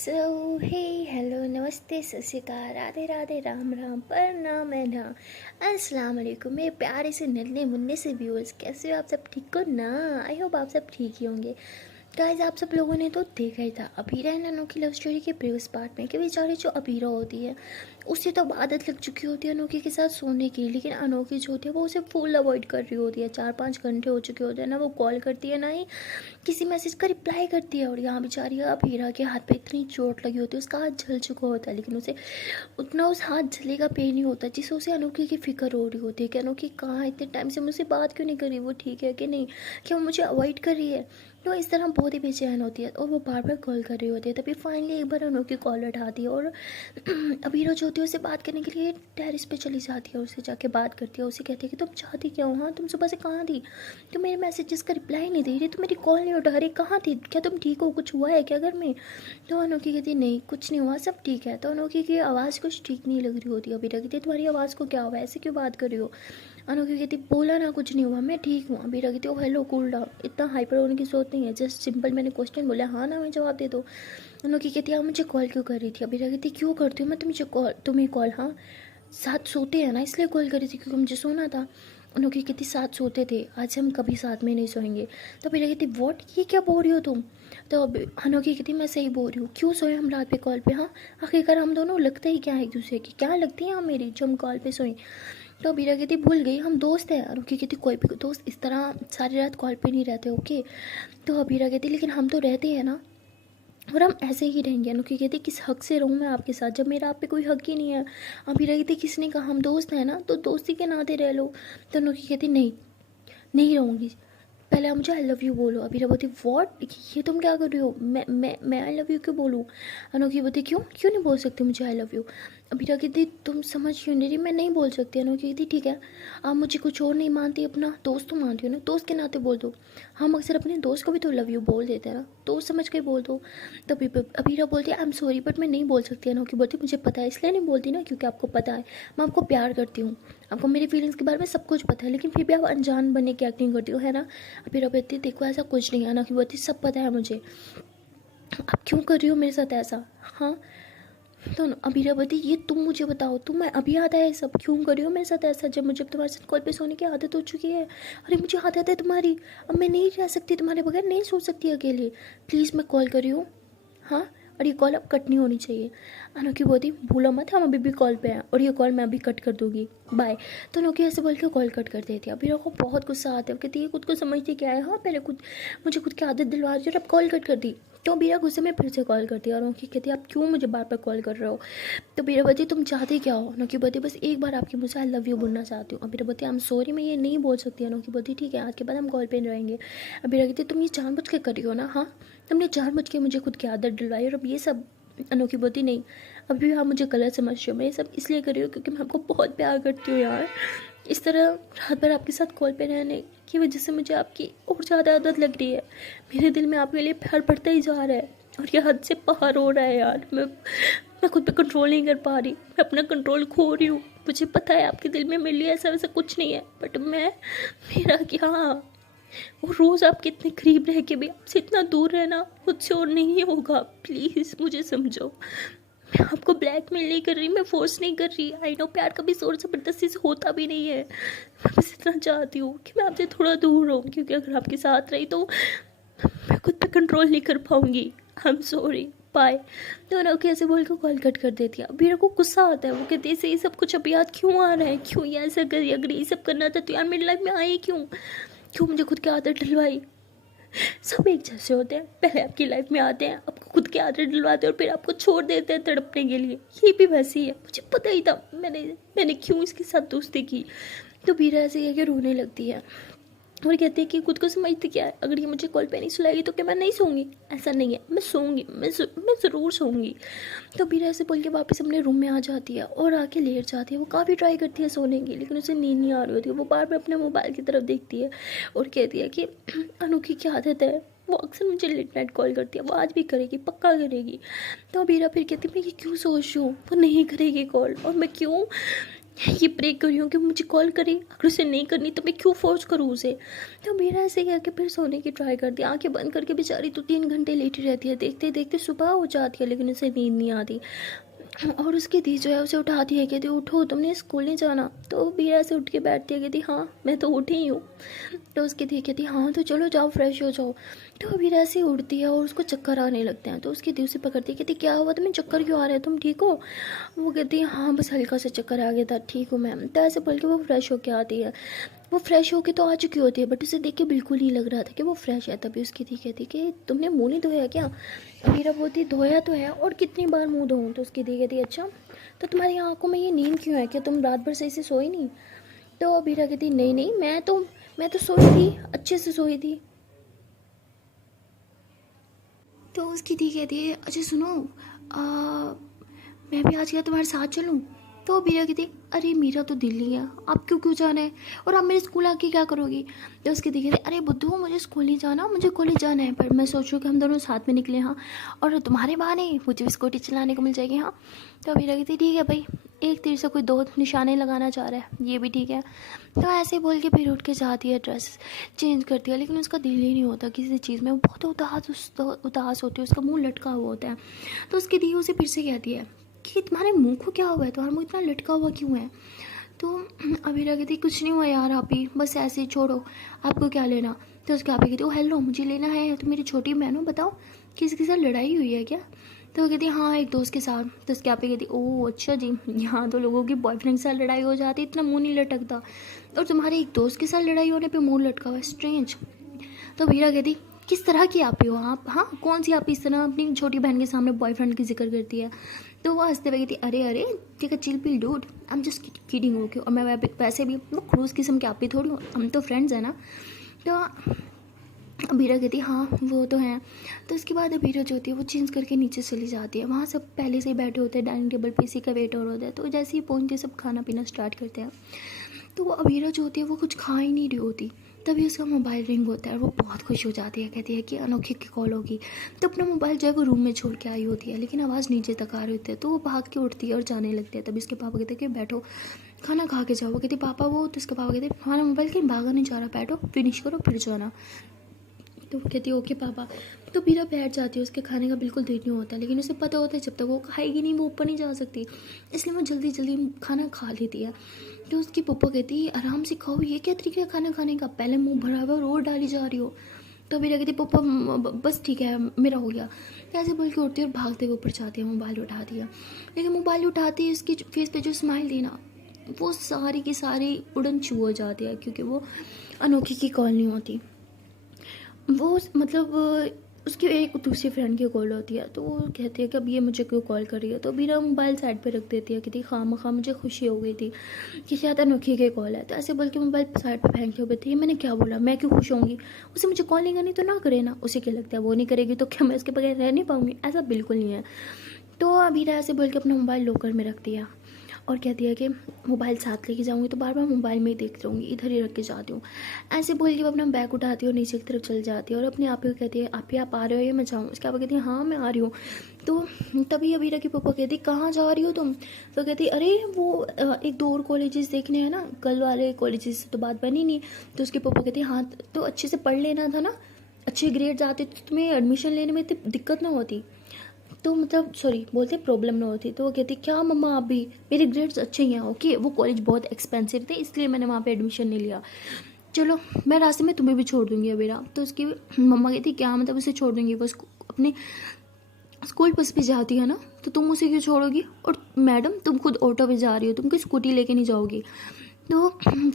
सो हे hello नमस्ते सत श्री अकाल राधे राधे राम राम प्रणाम एंड अस्सलाम वालेकुम मेरे प्यारे से नन्हे मुन्ने से व्यूअर्स। कैसे हो आप सब? ठीक हो ना? आई होप आप सब ठीक ही होंगे। गाइस, आप सब लोगों ने तो देखा ही था अबीरा एंड अनु की लव स्टोरी के प्रीवियस पार्ट में कि बेचारी जो अबीरा होती है उससे तो अब आदत लग चुकी होती है अनोखी के साथ सोने की, लेकिन अनोखी जो होती है वो उसे फुल अवॉइड कर रही होती है। 4-5 घंटे हो चुके होते हैं ना वो कॉल करती है ना ही किसी मैसेज का रिप्लाई करती है। और यहाँ बेचारी अबीरा के हाथ पे इतनी चोट लगी होती है, उसका हाथ जल चुका होता है, लेकिन उसे उतना उस हाथ जले का पेन नहीं होता जिससे उसे अनोखी की फिक्र हो रही होती है कि अनोखी कहाँ, इतने टाइम से मुझसे बात क्यों नहीं कर रही, वो ठीक है कि नहीं, क्या वो मुझे अवॉइड कर रही है। तो इस तरह बहुत ही बेचैन होती है और वो बार बार कॉल कर रही होती है। तभी फाइनली एक बार अनोखी कॉल उठाती है और अबीरा जो होती है उससे बात करने के लिए टेरिस पे चली जाती है, उससे जाके बात करती है। उसे कहती है कि तुम चाहती क्या हो, हाँ तुम सुबह से कहाँ थी, तुम मेरे मैसेजेस का रिप्लाई नहीं दे रही, तुम मेरी कॉल नहीं उठा रही, कहाँ थी, क्या तुम ठीक हो, कुछ हुआ है क्या घर में? तो अनोखी कहती नहीं कुछ नहीं हुआ, सब ठीक है। तो अनोखी की आवाज़ कुछ ठीक नहीं लग रही होती। अबीरा कहती तुम्हारी आवाज़ को क्या हुआ, ऐसे क्यों बात कर रही हो? अनोखी कहती बोला ना कुछ नहीं हुआ, मैं ठीक हूँ। अबीरा कहती ओ हेलो कूल डाउन, इतना हाइपर होने की जरूरत नहीं है, जस्ट सिंपल मैंने क्वेश्चन बोला, हाँ ना में जवाब दे दो। अनोखी कहती आप मुझे कॉल क्यों कर रही थी? अबीरा कहती क्यों करती हूँ मैं तुम्हें कॉल, हाँ साथ सोते हैं ना इसलिए कॉल करी थी क्योंकि मुझे सोना था। अनोखी कहती साथ सोते थे, आज हम कभी साथ में नहीं सोएंगे। तो अबीरा कहती वॉट, ये क्या बोल रही हो तुम? तो अब अनोखी कहती मैं सही बोल रही हूँ, क्यों सोए हम रात पे कॉल पे, हाँ आखिरकार हम दोनों लगते ही क्या है एक दूसरे की, क्या लगती हैं हम मेरी जो हम कॉल पे सोएं? तो अबीरा कहती भूल गई हम दोस्त हैं। अनोखी कहती कोई भी दोस्त इस तरह सारी रात कॉल पे नहीं रहते, ओके। तो अबीरा कहती लेकिन हम तो रहते हैं ना और हम ऐसे ही रहेंगे। अनोखी कहती किस हक से रहूँ मैं आपके साथ जब मेरा आप पे कोई हक ही नहीं है? अबीरा कहती किसने कहा, हम दोस्त हैं ना तो दोस्ती के नाते रह लो। तो अनोखी कहती नहीं नहीं रहूँगी, पहले आप मुझे आई लव यू बोलो। अबीरा बोलती वॉट, ये तुम क्या कर रही हो, मैं आई लव यू क्यों बोलूँ? अनोखी बोलती क्यों क्यों नहीं बोल सकती मुझे आई लव यू? अबीरा कहती तुम समझ क्यों नहीं रही, मैं नहीं बोल सकती। अनोखी कहती ठीक है, आप मुझे कुछ और नहीं मानती, अपना दोस्त तो मानती हो ना, दोस्त के नाते बोल दो। हम अक्सर अपने दोस्त को भी तो लव यू बोल देते हैं ना, दोस्त समझ के बोल दो। तभी अबीरा बोलती है आई एम सॉरी बट मैं नहीं बोल सकती। अनोखी बोलती मुझे पता है इसलिए नहीं बोलती ना क्योंकि आपको पता है मैं आपको प्यार करती हूँ, आपको मेरी फीलिंग्स के बारे में सब कुछ पता है, लेकिन फिर भी आप अनजान बनने की एक्टिंग करती हो, है ना? अबीरा बोलती देखो ऐसा कुछ नहीं है। अनोखी बोलती सब पता है मुझे, आप क्यों कर रही हो मेरे साथ ऐसा, हाँ? तो अबीरा बोलती ये तुम मुझे बताओ, तुम्हें अभी आता है सब, क्यों कर रही हो मेरे साथ ऐसा जब मुझे तुम्हारे साथ कॉल पे सोने की आदत हो चुकी है? अरे मुझे आदत है तुम्हारी, अब मैं नहीं रह सकती तुम्हारे बगैर, नहीं सो सकती अकेले, प्लीज़ मैं कॉल कर रही हूँ, हाँ? और ये कॉल अब कट नहीं होनी चाहिए। अनोखी बोलती भूलो मत हम अभी भी कॉल पे हैं और ये कॉल मैं अभी कट कर दूँगी, बाय। तो अनोखी ऐसे बोल के कॉल कट कर देती है। अबीरा को बहुत गुस्सा आता है, कहती है खुद को समझती क्या है, हाँ पहले खुद मुझे खुद की आदत दिलवा दी और अब कॉल कट कर दी। तो अबीरा गुस्से में फिर से कॉल करती है और अनोखी कहती है आप क्यों मुझे बार बार कॉल कर रहे हो? तो अबीरा बोलती तुम चाहती क्या हो? अनोखी बोलती बस एक बार आपकी मुझसे आई लव यू बोलना चाहती हूँ। अबीरा बोलती आई एम सॉरी मैं ये नहीं बोल सकती। अनोखी बोलती ठीक है आज के बाद हम कॉल पे रहेंगे। अबीरा कहती तुम ये जानबूझ के कर रही हो ना, हाँ तुमने जानबूझ के मुझे खुद की आदत डलवाई और अब ये सब। अनोखी बोलती नहीं अभी भी आप मुझे गलत समझ रहे हो, मैं ये सब इसलिए कर रही हूँ क्योंकि मैं आपको बहुत प्यार करती हूँ यार। इस तरह रात भर आपके साथ कॉल पे रहने की वजह से मुझे आपकी और ज़्यादा आदत लग रही है, मेरे दिल में आपके लिए प्यार बढ़ता ही जा रहा है और ये हद से पार हो रहा है यार। मैं खुद पे कंट्रोल नहीं कर पा रही, मैं अपना कंट्रोल खो रही हूँ। मुझे पता है आपके दिल में मेरे लिए ऐसा वैसा कुछ नहीं है, बट मेरा क्या, वो रोज़ आपके इतने करीब रह के भी आपसे इतना दूर रहना मुझसे और नहीं होगा, प्लीज़ मुझे समझो। मैं आपको ब्लैकमेल नहीं कर रही, मैं फोर्स नहीं कर रही, आई नो प्यार कभी जोर ज़बरदस्ती से होता भी नहीं है। मैं बस इतना चाहती हूँ कि मैं आपसे थोड़ा दूर रहूँ क्योंकि अगर आपके साथ रही तो मैं खुद पे कंट्रोल नहीं कर पाऊँगी। I am sorry, bye. तो अनोखी ऐसे बोल के कॉल कट कर देती है। अबीरा को गुस्सा आता है, वो कहती है ये सब कुछ अब याद क्यों आ रहा है, क्यों ये ऐसा करिए, अगर ये सब करना था तो यार मेरी लाइफ में आए क्यों, क्यों मुझे खुद की आदत डलवाई? सब एक जैसे होते हैं, पहले आपकी लाइफ में आते हैं, आपको खुद की आदत डलवाते हैं और फिर आपको छोड़ देते हैं तड़पने के लिए। ये भी वैसे ही है, मुझे पता ही था, मैंने क्यों इसके साथ दोस्ती की। तो बीरा ऐसे कह के रोने लगती है और कहती है कि खुद को समझती क्या है, अगर ये मुझे कॉल पे नहीं सुलाएगी तो क्या मैं नहीं सोऊंगी? ऐसा नहीं है, मैं सोऊंगी, मैं ज़रूर सोऊंगी। तो बीरा ऐसे बोल के वापस अपने रूम में आ जाती है और आके लेट जाती है। वो काफ़ी ट्राई करती है सोने की लेकिन उसे नींद नहीं आ रही होती है। वो बार बार अपने मोबाइल की तरफ देखती है और कहती है कि अनोखी की आदत है, वो अक्सर मुझे लेट नाइट कॉल करती है, वो आज भी करेगी, पक्का करेगी। तो बीरा फिर कहती है मैं ये क्यों सोच रही हूँ, वो नहीं करेगी कॉल और मैं क्यों ये प्रे कर रही हूँ कि मुझे कॉल करे, अगर उसे नहीं करनी तो मैं क्यों फोर्स करूँ उसे। तो मेरा ऐसे कह के फिर सोने की ट्राई करती है, आंखें बंद करके बेचारी तो 3 घंटे लेटी रहती है, देखते देखते सुबह हो जाती है लेकिन उसे नींद नहीं आती। और उसकी दी जो है उसे उठाती है, कहती उठो तुमने स्कूल नहीं जाना। तो बीरा से उठ के बैठती है, कहती हाँ मैं तो उठी ही हूँ। तो उसकी दी कहती हाँ तो चलो जाओ फ्रेश हो जाओ। तो बीरा से उठती है और उसको चक्कर आने लगते हैं। तो उसकी दी उसे पकड़ती है, कहती क्या हुआ तुम्हें चक्कर क्यों आ रहे हैं, तुम ठीक हो। वो कहती है हाँ बस हल्का सा चक्कर आ गया था, ठीक हूँ मैम। तो ऐसे बोल के वो फ्रेश होके आती है। वो फ्रेश होके तो आ चुकी होती है बट उसे देख के बिल्कुल नहीं लग रहा था कि वो फ्रेश है। तभी उसकी दी कहती कि तुमने मुंह नहीं धोया क्या। मीरा बोलती धोया तो है और कितनी बार मुंह धोऊं। तो उसकी दी कहती अच्छा तो तुम्हारी आंखों में ये नींद क्यों है, क्या तुम रात भर सही से सोई नहीं। तो मीरा कहती नहीं नहीं मैं तो सोई थी, अच्छे से सोई थी। तो उसकी दी कहती है अच्छा सुनो, मैं भी आज क्या तुम्हारे साथ चलूँ। तो मीरा कहती अरे मेरा तो दिल नहीं है, आप क्यों जाना है और आप मेरे स्कूल आके क्या करोगी। तो उसकी दी कहती अरे बुद्धू मुझे स्कूल नहीं जाना, मुझे कॉलेज जाना है, पर मैं सोच रही हूँ कि हम दोनों साथ में निकले हाँ, और तुम्हारे बहाने मुझे भी स्कूटी चलाने को मिल जाएगी हाँ। तो मीरा कहती ठीक है भाई, एक तीर से कोई दो निशाने लगाना चाह रहा है, ये भी ठीक है। तो ऐसे बोल के फिर उठ के जाती है, ड्रेस चेंज करती है, लेकिन उसका दिल ही नहीं होता किसी चीज़ में, वो बहुत उदास होती है, उसका मुंह लटका हुआ होता है। तो उसकी दी उसे फिर से कहती है कि तुम्हारे मुंह को क्या हुआ है, तुम्हारा मुंह इतना लटका हुआ क्यों है। तो अबीरा कहती कुछ नहीं हुआ यार आप ही, बस ऐसे ही छोड़ो, आपको क्या लेना। तो उसके आप ही कहती ओ हेलो मुझे लेना है, तो मेरी छोटी बहन हो, बताओ किसी के साथ लड़ाई हुई है क्या। तो वो कहती हाँ एक दोस्त के साथ। तो उसके आप ही कहती ओह अच्छा जी, यहाँ तो लोगों की बॉयफ्रेंड के साथ लड़ाई हो जाती, इतना मुँह नहीं लटकता, और तुम्हारे एक दोस्त के साथ लड़ाई होने पर मुँह लटका हुआ है, स्ट्रेंज। तो वीरा कहती किस तरह की आप ही हो आप, हाँ कौन सी आप इस तरह अपनी छोटी बहन के सामने बॉयफ्रेंड की जिक्र करती है। तो वो हंसते हुए कहती अरे अरे ठीक है chill pill dude, I am just kidding okay, और मैं वैसे भी वो क्रूज किस्म के आप ही थोड़ी हूँ, हम तो फ्रेंड्स हैं ना। तो अबीरा कहती हाँ वो तो हैं। तो उसके बाद अबीरा जो होती है वो चेंज करके नीचे चली जाती है, वहाँ सब पहले से ही बैठे होते हैं डाइनिंग टेबल पे, इसी का वेट और होता है। तो जैसे ही पहुँचते सब खाना पीना स्टार्ट करते हैं। तो वो अबीरा जो होती है वो कुछ खा ही नहीं रही होती, तभी उसका मोबाइल रिंग होता है और वो बहुत खुश हो जाती है, कहती है कि अनोखी की कॉल होगी। तो अपना मोबाइल जो है वो रूम में छोड़ के आई होती है, लेकिन आवाज़ नीचे तक आ रही होती है। तो वो भाग के उठती है और जाने लगती है। तभी उसके पापा कहते हैं कि बैठो खाना खा के जाओ। वो कहती पापा वो, तो उसके पापा कहते हमारा मोबाइल कहीं भागा नहीं जा रहा, बैठो फिनिश करो फिर जाना। तो वो कहती है ओके पापा। तो बीरा बैठ जाती है, उसके खाने का बिल्कुल दिल नहीं होता, लेकिन उसे पता होता है जब तक वो खाएगी नहीं वो ऊपर नहीं जा सकती, इसलिए वो जल्दी जल्दी खाना खा लेती है। तो उसकी पप्पा कहती है आराम से खाओ, ये क्या तरीका है खाना खाने का, पहले मुंह भरा हुआ और रोड डाली जा रही हो। तो बीरा कहती पप्पा बस ठीक है मेरा हो गया। ऐसे बोल के उठती है और भागते हुए ऊपर जाती है, मोबाइल उठा दिया। लेकिन मोबाइल उठाती है उसकी फेस पे जो स्माइल थी ना, वो सारी की सारी उड़न छू हो जाती है, क्योंकि वो अनोखी की कॉल नहीं होती, वो मतलब उसकी एक दूसरी फ्रेंड की कॉल होती है। तो वो कहती है कि अब ये मुझे क्यों कॉल कर रही है। तो बीरा मोबाइल साइड पे रख देती है, कहती खामखा मुझे खुशी हो गई थी कि शायद अनोखी की कॉल है। तो ऐसे बोल के मोबाइल साइड पे फेंक के बैठी, मैंने क्या बोला, मैं क्यों खुश होंगी, उसे मुझे कॉल नहीं करनी तो ना करे ना, उसे क्या लगता है वो नहीं करेगी तो क्या मैं उसके बगैर रह नहीं पाऊँगी, ऐसा बिल्कुल नहीं है। तो बीरा ऐसे बोल के अपना मोबाइल लॉकर में रख दिया और कहती है कि मोबाइल साथ लेके जाऊँगी तो बार बार मोबाइल में ही देखती रहूँगी, इधर ही रख के जाती हूँ। ऐसे बोल के वो अपना बैग उठाती है और नीचे की तरफ चल जाती है और अपने आप ही कहती है आप ही आप आ रहे हो या मैं जाऊँ। उसके बाद कहती है हाँ मैं आ रही हूँ। तो तभी अबीरा की पापा कहती कहाँ जा रही हो तुम। तो कहती अरे वो एक दो और कॉलेजेस देखने हैं ना, कल वाले कॉलेजेस से तो बात बनी नहीं। तो उसके पापा कहते हाँ तो अच्छे से पढ़ लेना था ना, अच्छे ग्रेड्स आते तो तुम्हें एडमिशन लेने में इतनी दिक्कत ना होती, तो मतलब सॉरी बोलते प्रॉब्लम ना होती। तो वो कहती क्या मम्मा आप भी, मेरे ग्रेड्स अच्छे ही हैं ओके, वो कॉलेज बहुत एक्सपेंसिव थे इसलिए मैंने वहाँ पे एडमिशन नहीं लिया, चलो मैं रास्ते में तुम्हें भी छोड़ दूँगी अबीरा। तो उसकी मम्मा कहती क्या मतलब उसे छोड़ दूँगी, वो अपने स्कूल बस पे जाती है ना, तो तुम उसे क्यों छोड़ोगी, और मैडम तुम खुद ऑटो पे जा रही हो, तुम कोई स्कूटी लेके नहीं जाओगी। तो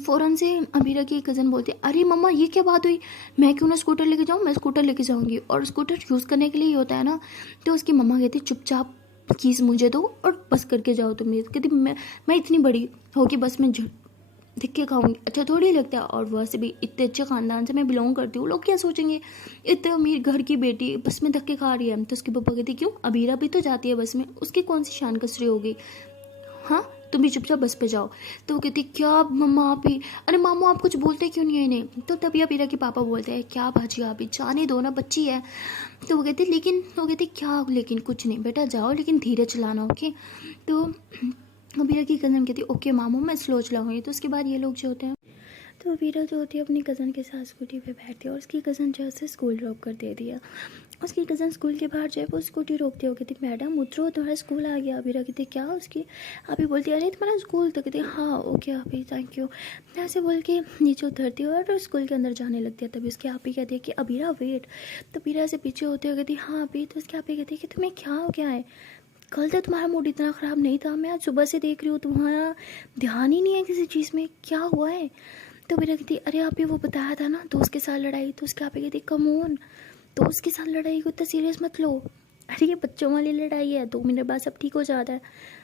फ़ौरन से अबीरा की कज़न बोलती है अरे मम्मा ये क्या बात हुई, मैं क्यों ना स्कूटर लेके जाऊँ, मैं स्कूटर लेके जाऊँगी, और स्कूटर यूज़ करने के लिए ही होता है ना। तो उसकी मम्मा कहती चुपचाप कीज़ मुझे दो और बस करके जाओ तुम। ये कहती मैं इतनी बड़ी हो कि बस में धक्के खाऊंगी, अच्छा थोड़ी लगता है, और वैसे भी इतने अच्छे ख़ानदान से मैं बिलोंग करती हूँ, लोग क्या सोचेंगे इतने अमीर घर की बेटी बस में धक्के खा रही है। तो उसके पापा कहती क्यों, अबीरा भी तो जाती है बस में, उसकी कौन सी शान कसरी होगी, हाँ तुम भी चुपचाप बस पे जाओ। तो वो कहती क्या मम्मा आप ही, अरे मामू आप कुछ बोलते क्यों नहीं है इन्हें। तो तभी अबीरा के पापा बोलते हैं क्या भाजी आप ही जाने दो ना, बच्ची है। तो वो कहती लेकिन, वो कहती क्या लेकिन, कुछ नहीं बेटा जाओ लेकिन धीरे चलाना ओके। तो अबीरा की कज़न कहती है ओके मामू मैं स्लो चलाऊँगी। तो उसके बाद ये लोग जो होते हैं, तो अबीरा जो होती है अपनी कज़न के साथ स्कूटी पे बैठती है और उसकी कज़न जो है उसे स्कूल ड्रॉप कर देती है। उसकी कज़न स्कूल के बाहर जो है वो स्कूटी रोकती है, वो कहती मैडम उतरो तुम्हारा स्कूल आ गया। अबीरा कहती क्या उसकी, अभी बोलती है अरे तुम्हारा स्कूल, तो कहती हाँ ओके अभी थैंक यू। ऐसे बोल के नीचे उतरती है और स्कूल के अंदर जाने लगती है। तभी उसके आप ही कहती है कि अबीरा वेट। तो अबीरा से पीछे होते हुए कहती हाँ अभी। तो उसके आप ही कहती है कि तुम्हें क्या हो गया है, कल तो तुम्हारा मूड इतना ख़राब नहीं था, मैं आज सुबह से देख रही हूँ तुम्हारा ध्यान ही नहीं है किसी चीज़ में, क्या हुआ है। तो मेरा कहती अरे आप ही वो बताया था ना दोस्त के साथ लड़ाई। तो उसके आप ही कहती कम ऑन, दोस्त के साथ लड़ाई को इतना सीरियस मत लो, अरे ये बच्चों वाली लड़ाई है, 2 मिनट बाद सब ठीक हो जाता है।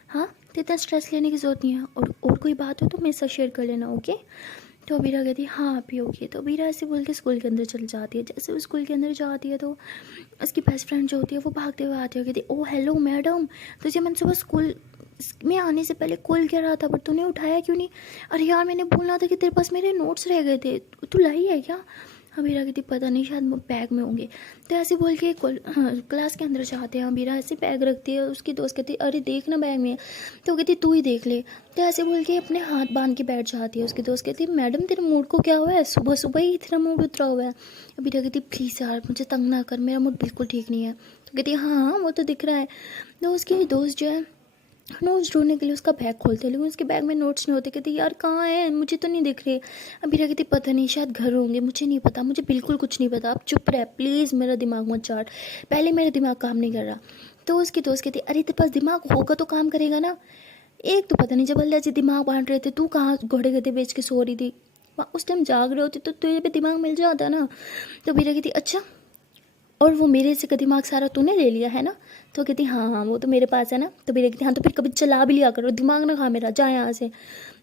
हाँ तो इतना स्ट्रेस लेने की ज़रूरत नहीं है, और कोई बात हो तो मेरे साथ शेयर कर लेना ओके। तो अबीरा कहती हाँ आप ही ओके। तो अबीरा ऐसे बोल के स्कूल के अंदर चल जाती है। जैसे वो स्कूल के अंदर जाती है तो उसकी बेस्ट फ्रेंड जो होती है वो भागते हुए आती है, कहती ओ हेलो मैडम, तुझे मैंने सुबह स्कूल में आने से पहले कॉल किया रहा था पर तूने उठाया क्यों नहीं। अरे यार मैंने बोलना था कि तेरे पास मेरे नोट्स रह गए थे, तू लाई है क्या। अबीरा कहती पता नहीं शायद बैग में होंगे। तो ऐसे बोल के क्लास के अंदर जाते हैं। अबीरा ऐसे बैग रखती है, उसकी दोस्त कहती अरे देख ना बैग में। तो कहती तू ही देख ले। तो ऐसे बोल के अपने हाथ बांध के बैठ जाती है। उसकी दोस्त कहती मैडम तेरे मूड को क्या हुआ है, सुबह सुबह ही इतना मूड उतरा हुआ है। अबीरा कहती प्लीज़ यार मुझे तंग ना कर, मेरा मूड बिल्कुल ठीक नहीं है। तो कहती हाँ हाँ वो तो दिख रहा है। तो उसकी दोस्त जो है नोट्स ढूंढने के लिए उसका बैग खोलते हैं, लेकिन उसके बैग में नोट्स नहीं होते। कहती यार कहाँ है, मुझे तो नहीं दिख रहे। अबीरा कहती पता नहीं शायद घर होंगे, मुझे नहीं पता, मुझे बिल्कुल कुछ नहीं पता, आप चुप रह प्लीज़, मेरा दिमाग मत चाट, पहले मेरा दिमाग काम नहीं कर रहा। तो उसकी दोस्त कहती अरे तेरे पास दिमाग होगा तो काम करेगा ना, एक तो पता नहीं जबरदस्ती दिमाग बांट रहे थे, तू कहाँ घोड़े गधे बेच के सो रही थी, उस टाइम जाग रहे होते तो तुझे भी दिमाग मिल जाता ना। तो अबीरा कहती अच्छा और वो मेरे से का दिमाग सारा तूने ले लिया है ना। तो कहती हाँ हाँ वो तो मेरे पास है ना। तो मेरे कहती हाँ तो फिर कभी चला भी लिया करो, दिमाग ना खा मेरा, जा यहाँ से।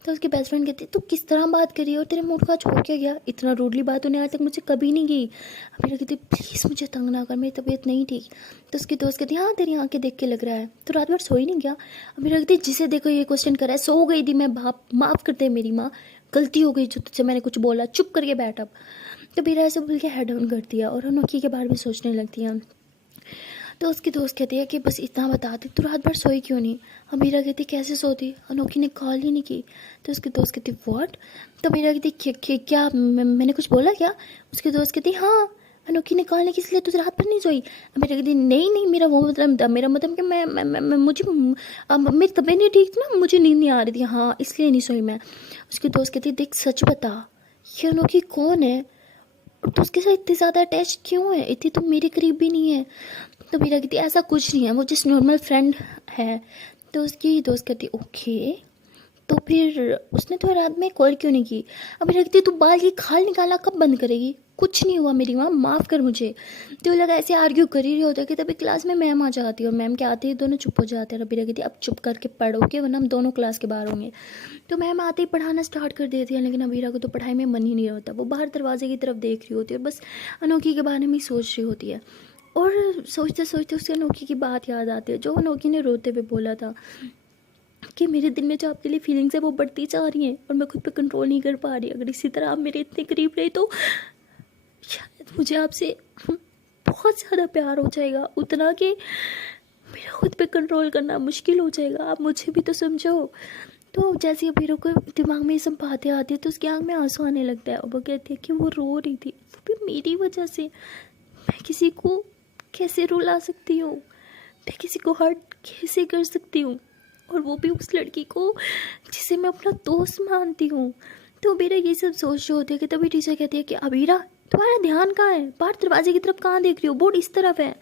तो उसकी बेस्ट फ्रेंड कहती तू किस तरह बात करी और तेरे मूड का छोड़ के गया, इतना रूडली बात उन्हें आज तक मुझे कभी नहीं की। अभी कहती प्लीज़ मुझे तंग ना कर, मेरी तबीयत नहीं ठीक। तो उसकी दोस्त कहती हाँ तेरी आंखें देख के लग रहा है, तो रात भर सोई नहीं गया। अभी कहती जिसे देखो ये क्वेश्चन करा है, सो गई थी मैं, बाप माफ़ कर दे मेरी माँ, गलती हो गई जो तुझसे मैंने कुछ बोला, चुप करके बैठ अब। तो बीरा ऐसे बोल के हेड डाउन करती है और अनोखी के बारे में सोचने लगती है। तो उसकी दोस्त कहती है कि बस इतना बता दे तू रात भर सोई क्यों नहीं। अमीरा कहती कैसे सोती, अनोखी ने कॉल ही नहीं की। तो उसकी दोस्त कहती व्हाट। तो अमीरा कहती क्या मैंने कुछ बोला क्या। उसकी दोस्त कहती हाँ अनोखी ने कॉल नहीं की इसलिए तू रात भर नहीं सोई। अमीरा कहती नहीं नहीं मेरा वो मतलब था, मेरा मतलब कि मैं मुझे मेरी तबीयत नहीं ठीक थी ना, मुझे नींद नहीं आ रही थी, हाँ इसलिए नहीं सोई मैं। उसकी दोस्त कहती देख सच बता ये अनोखी कौन है और तू उसके साथ इतनी ज़्यादा अटैच क्यों है, इतनी तो मेरे करीब भी नहीं है। तो मीरा कहती ऐसा कुछ नहीं है, वो जिस नॉर्मल फ्रेंड है। तो उसकी दोस्त कहती ओके तो फिर उसने तो रात में कॉल क्यों नहीं की। अब मीरा कहती तू बाल की खाल निकालना कब बंद करेगी, कुछ नहीं हुआ मेरी माँ माफ़ कर मुझे। तो लगा ऐसे आर्ग्यू कर ही रही होता है कि तभी क्लास में मैम आ जाती है और मैम के आते ही दोनों चुप हो जाते हैं। रबीरा कहती अब चुप करके पढ़ोगे वरना हम दोनों क्लास के बाहर होंगे। तो मैम आते ही पढ़ाना स्टार्ट कर देती है, लेकिन अबीरा को तो पढ़ाई में मन ही नहीं होता, वो बाहर दरवाजे की तरफ देख रही होती है और बस अनोखी के बारे में ही सोच रही होती है। और सोचते सोचते उससे अनोखी की बात याद आती है जो अनोखी ने रोते हुए बोला था कि मेरे दिल में जो आपके लिए फीलिंग्स है वो बढ़ती जा रही हैं और मैं खुद पे कंट्रोल नहीं कर पा रही, अगर इसी तरह आप मेरे इतने करीब रहे तो शायद मुझे आपसे बहुत ज़्यादा प्यार हो जाएगा, उतना कि मेरा खुद पे कंट्रोल करना मुश्किल हो जाएगा, आप मुझे भी तो समझो। तो जैसे ही अबीरा को दिमाग में ये सब बातें आती है तो उसकी आँख में आंसू आने लगता है और वो कहती है कि वो रो रही थी वो भी मेरी वजह से, मैं किसी को कैसे रुला सकती हूँ, मैं किसी को हर्ट कैसे कर सकती हूँ, और वो भी उस लड़की को जिसे मैं अपना दोस्त मानती हूँ। तो अबीरा ये सब सोच रहे होते हैं कि तभी टीचर कहती है कि अबीरा तुम्हारा ध्यान कहाँ है, बाहर दरवाजे की तरफ कहाँ देख रही हो, बोर्ड इस तरफ है।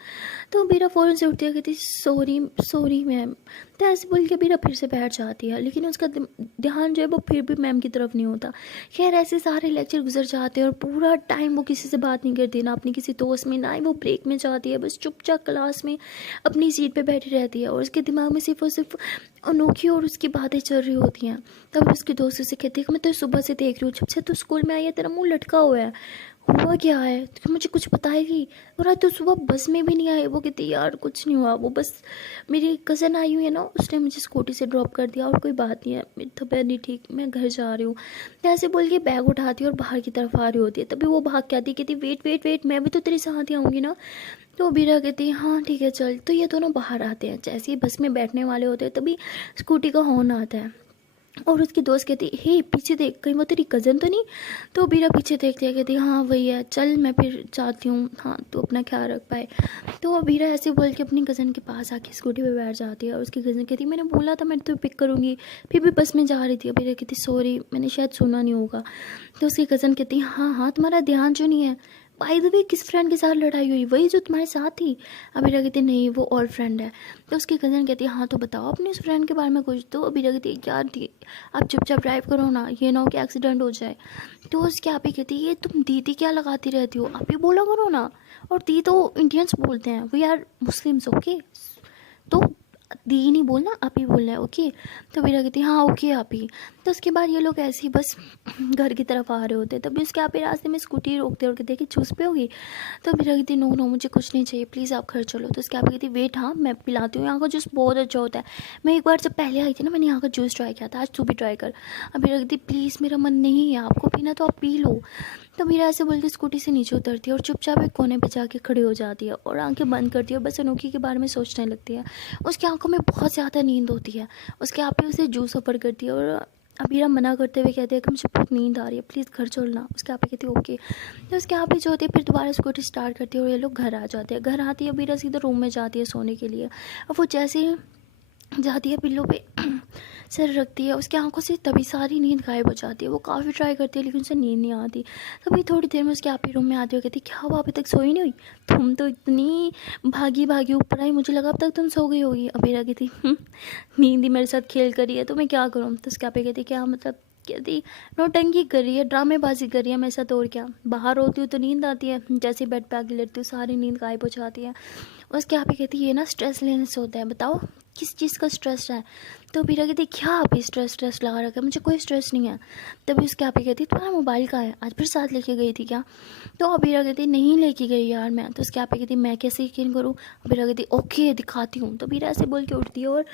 तो अबीरा फ़ौरन से उठती है, कहती सॉरी सॉरी मैम। तो ऐसे बोल के अबीरा फिर से बैठ जाती है, लेकिन उसका ध्यान जो है वो फिर भी मैम की तरफ नहीं होता। खैर ऐसे सारे लेक्चर गुजर जाते हैं और पूरा टाइम वो किसी से बात नहीं करती, ना अपनी किसी दोस्त में, ना ही वो ब्रेक में जाती है, बस चुपचाप क्लास में अपनी सीट पर बैठी रहती है और उसके दिमाग में सिर्फ और सिर्फ अनोखी और उसकी बातें चल रही होती हैं। तब उसके दोस्त से कहती है कि मैं तो सुबह से देख रही हूँ, जब से तू स्कूल में आई है तेरा मुँह लटका हुआ है, हुआ क्या है, तो मुझे कुछ बताएगी। और आज तो सुबह बस में भी नहीं आए। वो कहती यार कुछ नहीं हुआ, वो बस मेरी कज़न आई हुई है ना, उसने मुझे स्कूटी से ड्रॉप कर दिया और कोई बात नहीं है, मेरी तबीयत नहीं ठीक, मैं घर जा रही हूँ। तो ऐसे बोल के बैग उठाती है और बाहर की तरफ आ रही होती है। तभी वो भाग के आती है, कहती वेट वेट वेट, मैं भी तो तेरे साथ ही आऊँगी ना। तो बीरा कहती है हाँ ठीक है चल। तो ये दोनों बाहर आते हैं, जैसे ही बस में बैठने वाले होते हैं तभी स्कूटी का हॉर्न आता है और उसकी दोस्त कहती हे पीछे देख, कहीं वो तेरी कज़न तो नहीं। तो बीरा पीछे देख लिया, कहती हाँ वही है, चल मैं फिर जाती हूँ, हाँ तो अपना ख्याल रख पाए। तो बीरा ऐसे बोल के अपनी कज़न के पास आके स्कूटी पे बैठ जाती है और उसकी कज़न कहती मैंने बोला था मैं तो पिक करूँगी, फिर भी बस में जा रही थी। बीरा कहती सॉरी, मैंने शायद सुना नहीं होगा। तो उसकी कज़न कहती हाँ हाँ तुम्हारा ध्यान जो नहीं है। बाय द वे किस फ्रेंड के साथ लड़ाई हुई, वही जो तुम्हारे साथ थी। अबीरा कहती नहीं वो और फ्रेंड है। तो उसकी कज़न कहती है हाँ तो बताओ अपने उस फ्रेंड के बारे में कुछ। तो अबीरा कहती है यार आप चुपचाप ड्राइव करो ना, ये ना हो कि एक्सीडेंट हो जाए। तो उसकी आप ही कहती है ये तुम दीदी क्या लगाती रहती हो, आप ही बोला करो ना। और दी तो इंडियंस बोलते हैं, वी आर मुस्लिम्स ओके। तो दी नहीं बोलना, आप ही बोलना है ओके। तो वीरा कहती हाँ ओके आप ही। तो उसके बाद ये लोग ऐसे ही बस घर की तरफ आ रहे होते, तभी उसके आप ही रास्ते में स्कूटी रोकते और कहते कि जूस पे होगी। तो वीरा कहती नो नो मुझे कुछ नहीं चाहिए, प्लीज़ आप घर चलो। तो उसके आप कहती वेट हाँ मैं पिलाती हूँ, यहाँ का जूस बहुत अच्छा होता है, मैं एक बार जब पहले आई थी ना मैंने यहाँ का जूस ट्राई किया था, आज तू भी ट्राई कर। अब वीरा कहती प्लीज़ मेरा मन नहीं है, आपको पीना तो आप पी लो। तो मीरा ऐसे बोल के स्कूटी से नीचे उतरती है और चुपचाप एक कोने पे जाके खड़ी हो जाती है और आंखें बंद करती है और बस अनोखी के बारे में सोचने लगती है। उसकी आंखों में बहुत ज़्यादा नींद होती है। उसके आप ही उसे जूस ऑफर करती है और अबीरा मना करते हुए कहते हैं कि मुझे बहुत नींद आ रही है, प्लीज़ घर चलना। उसके आप ही कहती है ओके। तो उसके आप ही जो होती है फिर दोबारा स्कूटी स्टार्ट करती है और ये लोग घर आ जाते हैं। घर आती है अबीरा सीधा रूम में जाती है सोने के लिए। और वो जैसे ही जाती है पिल्लों पे सिर रखती है, उसकी आंखों से तभी सारी नींद गायब हो जाती है। वो काफ़ी ट्राई करती है लेकिन उसे नींद नहीं आती। तभी थोड़ी देर में उसके आप ही रूम में आती है, कहती क्या हुआ अभी तक सोई नहीं हुई, तुम तो इतनी भागी भागी ऊपर आई, मुझे लगा अब तक तुम सो गई होगी। अबीरा कहती नींद ही मेरे साथ खेल करी है तो मैं क्या करूँ। तो उसके आप ही कहती क्या मतलब, कहती नौटंकी कर रही है, ड्रामेबाजी कर रही है मेरे साथ, और क्या। बाहर होती हूँ तो नींद आती है, जैसे बेड पे आके लेटती हूँ सारी नींद गायब हो जाती है। उसके आप ही कहती ये ना स्ट्रेस लेने से होता है, बताओ किस चीज़ का स्ट्रेस है। तो बीरा कहती क्या आप ही स्ट्रेस लगा रखा है, मुझे कोई स्ट्रेस नहीं है। तभी उसके आप ही कहती तुम्हारा मोबाइल कहाँ है, आज फिर साथ लेके गई थी क्या। तो अबीरा कहती नहीं लेके गई यार मैं। तो उसके आप ही कहती मैं कैसे यकीन करूँ। अबीरा कहती ओके दिखाती हूँ। तो बीरा ऐसे बोल के उठती है और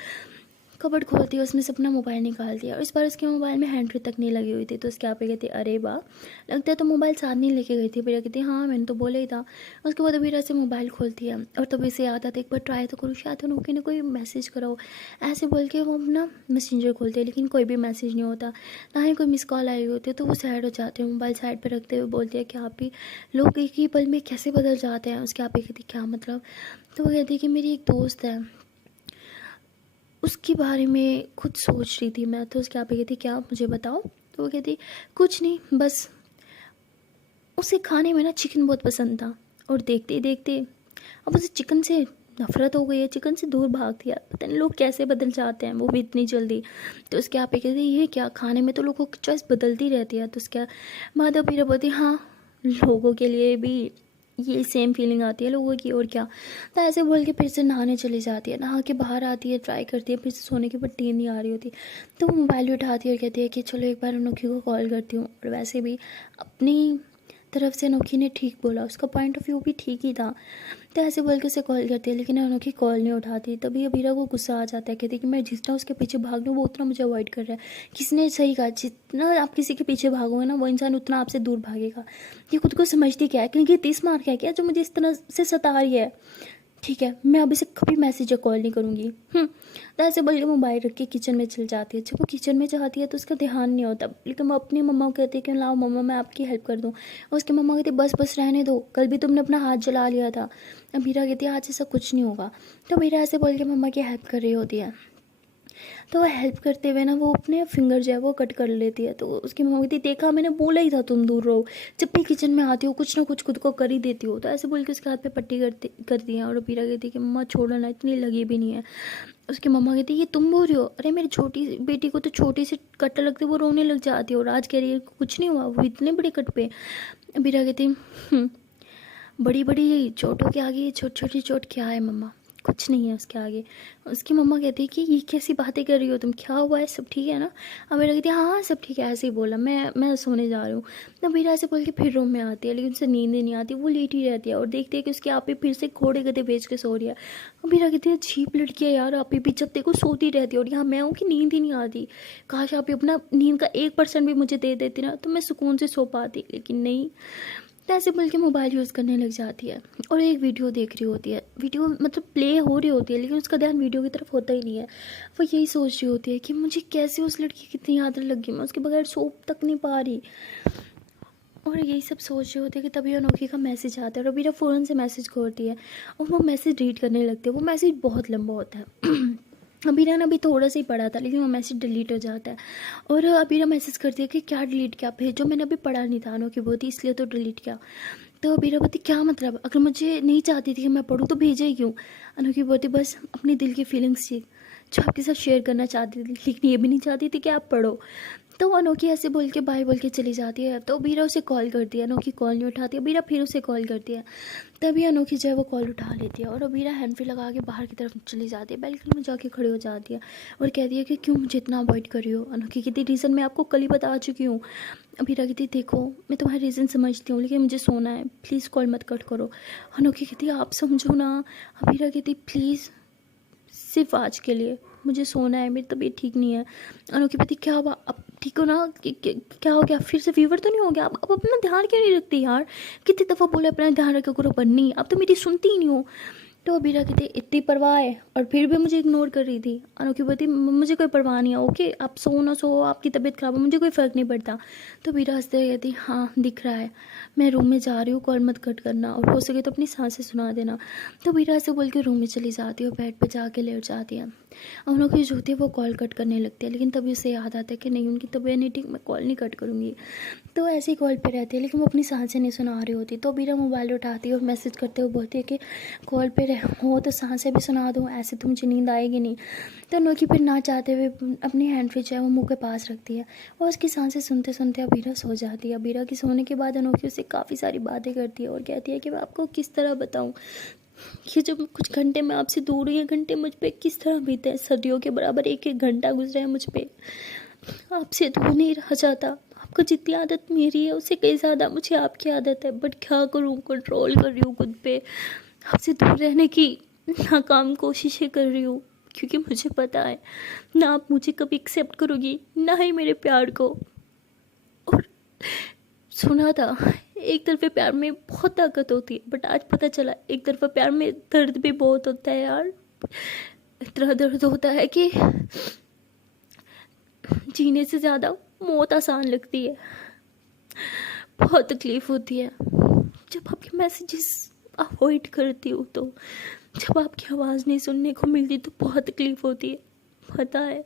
कबर्ड खोलती है, उसमें से अपना मोबाइल निकाल दिया और इस बार उसके मोबाइल में हैंड्री तक नहीं लगी हुई थी। तो उसके आप ही कहती अरे वाह, लगता है तो मोबाइल साथ नहीं लेके गई थी। बीरा कहती हाँ मैंने तो बोला ही था। उसके बाद बीरा से मोबाइल खोलती है और तभी से याद आता एक बार ट्राई तो करूँ, शायद उनके ने कोई मैसेज करा हो। ऐसे बोल के वो अपना मैसेंजर खोलते हैं लेकिन कोई भी मैसेज नहीं होता, ना ही कोई मिस कॉल आई होती है। तो वो साइड हो जाते हैं, मोबाइल साइड पर रखते हुए बोलती है कि आप ही लोग एक ही पल में कैसे बदल जाते हैं। उसके आप ही कहती क्या मतलब। तो वो कहती है कि मेरी एक दोस्त है, उसके बारे में खुद सोच रही थी मैं। तो उसके आप ही कहती क्या मुझे बताओ। तो वो कहती कुछ नहीं, बस उसे खाने में ना चिकन बहुत पसंद था और देखते ही देखते अब उसे चिकन से नफरत हो गई है, चिकन से दूर भागती है। पता नहीं लोग कैसे बदल जाते हैं, वो भी इतनी जल्दी। तो उसके आप ही कहते ये क्या, खाने में तो लोगों की चॉइस बदलती रहती है। तो उसके माधव पीरा बोलती हाँ लोगों के लिए भी ये सेम फीलिंग आती है लोगों की, और क्या। तो ऐसे बोल के फिर से नहाने चली जाती है, नहा के बाहर आती है, ट्राई करती है, फिर से सोने की बट नींद नहीं आ रही होती। तो वो मोबाइल भी उठाती है और कहती है कि चलो एक बार अनोखी को कॉल करती हूँ। और वैसे भी अपनी तरफ से अनोखी ने ठीक बोला, उसका पॉइंट ऑफ व्यू भी ठीक ही था। तो ऐसे बोल के उसे कॉल करती है लेकिन अनोखी कॉल नहीं उठाती। तभी अबीरा को गुस्सा आ जाता है, कहती है कि मैं जितना उसके पीछे भाग लूँ वो उतना मुझे अवॉइड कर रहा है। किसने सही कहा, जितना आप किसी के पीछे भागोगे ना वो इंसान उतना आपसे दूर भागेगा। ये खुद को समझती क्या है, क्योंकि 30 मार्क है क्या जो मुझे इस तरह से सता रही है। ठीक है मैं अभी से कभी मैसेज या कॉल नहीं करूँगी। तो ऐसे बोल के मोबाइल रख के किचन में चल जाती है। जब वो किचन में जाती है तो उसका ध्यान नहीं होता, लेकिन वो अपनी मम्मा को कहती है कि लाओ मम्मा मैं आपकी हेल्प कर दूँ। उसकी मम्मा कहती बस बस रहने दो, कल भी तुमने अपना हाथ जला लिया था। मीरा कहती है आज ऐसा कुछ नहीं होगा। तो मीरा ऐसे बोल के मम्मा की हेल्प कर रही होती है। तो वो हेल्प करते हुए ना वो अपने फिंगर जो है वो कट कर लेती है। तो उसकी मम्मी कहती देखा मैंने बोला ही था तुम दूर रहो, जब भी किचन में आती हो कुछ ना कुछ खुद को कर ही देती हो। तो ऐसे बोल के उसके हाथ पे पट्टी करती है और पीरा कहती है कि मम्मा छोड़ो ना, इतनी लगी भी नहीं है। उसकी मम्मा कहती ये तुम बोल रही हो, अरे मेरी छोटी बेटी को तो छोटी सी कट लगती वो रोने लग जाती है और आज कह रही है कुछ नहीं हुआ, वो इतने बड़े कट पे। पीरा कहती बड़ी बड़ी चोटों के आगे छोटी छोटी चोट क्या है मम्मा, कुछ नहीं है उसके आगे। उसकी मम्मा कहती है कि ये कैसी बातें कर रही हो तुम, क्या हुआ है, सब ठीक है ना। अबीरा कहती है हाँ हाँ सब ठीक है, ऐसे ही बोला, मैं सोने जा रही हूँ। अबीरा ऐसे बोल के फिर रूम में आती है, लेकिन उसे नींद ही नहीं आती, वो लेटी रहती है और देखती है कि उसकी आप ही फिर से घोड़े गधे बेच के सो रही है। अबीरा कहती है अजीब लड़की है यार, आप भी जब देखो सोती रहती है और यहाँ मैं हूँ कि नींद ही नहीं आती। काश आप अपना नींद का 1% भी मुझे दे देती ना तो मैं सुकून से सो पाती, लेकिन नहीं। तो ऐसे बोल के मोबाइल यूज़ करने लग जाती है और एक वीडियो देख रही होती है। वीडियो मतलब प्ले हो रही होती है, लेकिन उसका ध्यान वीडियो की तरफ होता ही नहीं है। वो यही सोच रही होती है कि मुझे कैसे उस लड़की की इतनी आदत लग गई, मैं उसके बगैर सो तक नहीं पा रही। और यही सब सोच रहे होते हैं कि तभी अनोखी का मैसेज आता है और अबीरा फ़ौरन से मैसेज खोलती है और वो मैसेज रीड करने लगती है। वो मैसेज बहुत लंबा होता है। अबीरा ने अभी थोड़ा सा ही पढ़ा था, लेकिन वो मैसेज डिलीट हो जाता है और अबीरा मैसेज करती है कि क्या डिलीट किया, भेजो, मैंने अभी पढ़ा नहीं था अनोखी बोलती, इसलिए तो डिलीट किया। तो अबीरा बोलती क्या मतलब, अगर मुझे नहीं चाहती थी कि मैं पढ़ूँ तो भेजा ही क्यों। अनोखी बोलती बस अपने दिल की फीलिंग्स थी जो आपके साथ शेयर करना चाहती थी, लेकिन ये भी नहीं चाहती थी कि आप पढ़ो। तो अनोखी ऐसे बोल के बाय बोल के चली जाती है। तो अबीरा उसे कॉल करती है, अनोखी कॉल नहीं उठाती, अबीरा फिर उसे कॉल करती है। तभी अनोखी जो है वो कॉल उठा लेती है और अबीरा हैंड फ्री लगा के बाहर की तरफ चली जाती है, बैल्कनी में जाके खड़ी हो जाती है और कहती है कि क्यों मुझे इतना अवॉइड कर रही हो। अनोखी कहती रीज़न मैं आपको कल ही बता चुकी हूँ। अबीरा कहती देखो मैं तुम्हारा रीज़न समझती हूँ, लेकिन मुझे सोना है, प्लीज़ कॉल मत कट करो। अनोखी कहती आप समझो ना। अबीरा कहती प्लीज़ सिर्फ आज के लिए, मुझे सोना है, मेरी तबीयत ठीक नहीं है। अनोखी कहती क्या हुआ, अब ठीक हो ना, क्या हो गया, फिर से फीवर तो नहीं हो गया, अब अपना ध्यान क्यों नहीं रखती यार, कितनी दफ़ा बोले अपना ध्यान रखा करो, पर नहीं, अब तो मेरी सुनती ही नहीं हो। तो अबीरा कहती इतनी परवाह है और फिर भी मुझे इग्नोर कर रही थी। अनोखी बोलती मुझे कोई परवाह नहीं है, ओके आप सो ना सो, आपकी तबीयत ख़राब है, मुझे कोई फ़र्क नहीं पड़ता। तो अबीरा हंसते हुए कहती हाँ दिख रहा है, मैं रूम में जा रही हूँ, कॉल मत कट करना और हो सके तो अपनी सांसें सुना देना। तो अबीरा ऐसे बोल के रूम में चली जाती है और बेड पर जाके लेट जाती है। अनोखी जो होती है वो कॉल कट करने लगती है, लेकिन तभी उसे याद आता है कि नहीं उनकी तबीयत नहीं ठीक, मैं कॉल नहीं कट करूँगी। तो ऐसे ही कॉल पे रहती है, लेकिन वो अपनी सांसें नहीं सुना रही होती। तो अबीरा मोबाइल उठाती है और मैसेज करते हुए बोलती है कि कॉल पे हो तो सांसें भी सुना दूँ, ऐसे तो मुझे नींद आएगी नहीं। तो अनोखी फिर ना चाहते हुए अपनी हैंड फ्री जो है वो मुँह के पास रखती है और उसकी सांसें सुनते सुनते अबीरा सो जाती है। अबीरा की सोने के बाद अनोखी उससे काफ़ी सारी बातें करती है और कहती है कि मैं आपको किस तरह बताऊँ, ये जो कुछ घंटे मैं आपसे दूर हुई, घंटे मुझ पे किस तरह बीते हैं, सदियों के बराबर एक एक घंटा गुजरा है मुझ पे, आपसे दूर नहीं रहा जाता। आपको जितनी आदत मेरी है उससे कई ज़्यादा मुझे आपकी आदत है, बट क्या करूँ, कंट्रोल कर रही हूँ खुद पे, आपसे दूर रहने की नाकाम कोशिशें कर रही हूँ, क्योंकि मुझे पता है ना आप मुझे कभी एक्सेप्ट करोगी, ना ही मेरे प्यार को। और सुना था एक तरफे प्यार में बहुत ताकत होती है, बट आज पता चला एक तरफा प्यार में दर्द भी बहुत होता है यार। इतना दर्द होता है कि जीने से ज़्यादा मौत आसान लगती है। बहुत तकलीफ़ होती है जब आपके मैसेजेस अवॉइड करती हूँ, तो जब आपकी आवाज़ नहीं सुनने को मिलती तो बहुत तकलीफ़ होती है। पता है